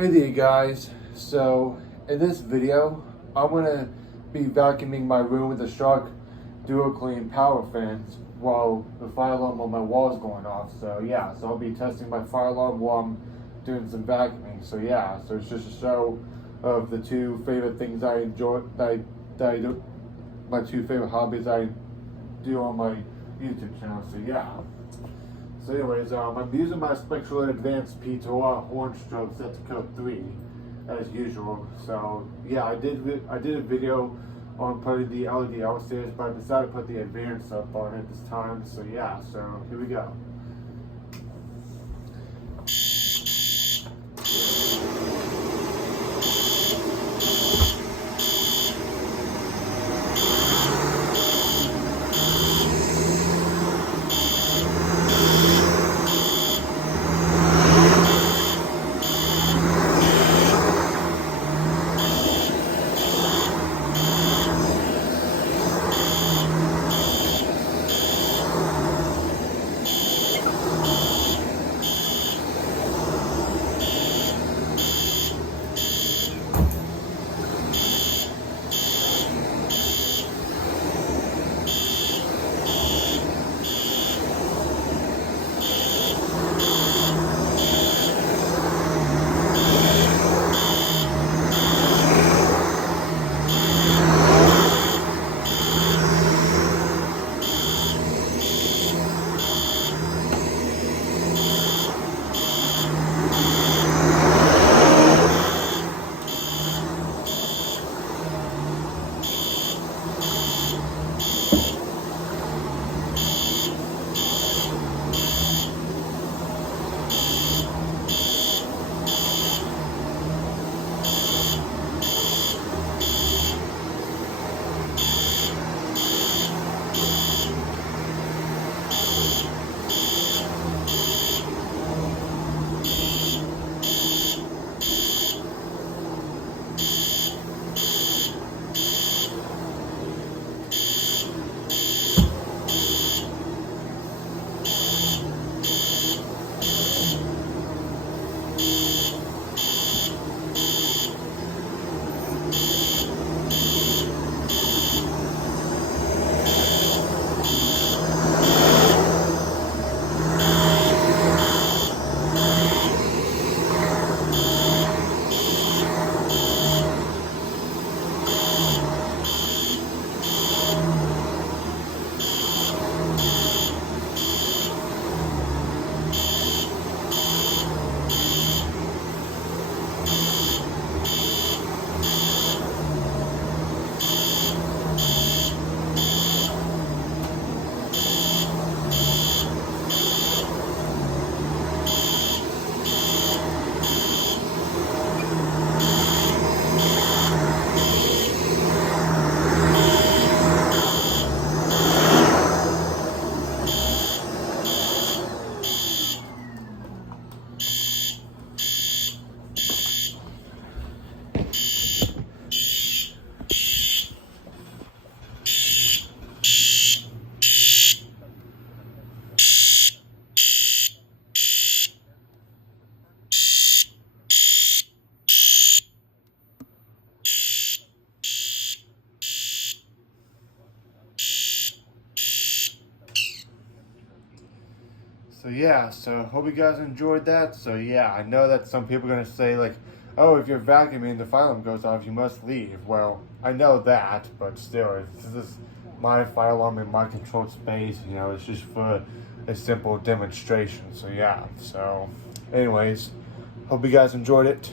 Hey there guys, so in this video I'm going to be vacuuming my room with the Shark Duo Clean power fans while the fire alarm on my wall is going off. So yeah, so I'll be testing my fire alarm while I'm doing some vacuuming. So yeah, so it's just a show of the two favorite things I enjoy, that I do, my two favorite hobbies I do on my YouTube channel. So yeah. So anyways, I'm using my Spectral Advanced P2R horn strobe set to code 3 as usual. So yeah, I did a video on putting the LED downstairs, but I decided to put the advanced up on it this time. So yeah, so here we go. So yeah, so hope you guys enjoyed that. So yeah, I know that some people are gonna say like, oh, if you're vacuuming and the fire alarm goes off, you must leave. Well, I know that, but still, this is my fire alarm in my controlled space. You know, it's just for a simple demonstration. So yeah, so anyways, hope you guys enjoyed it.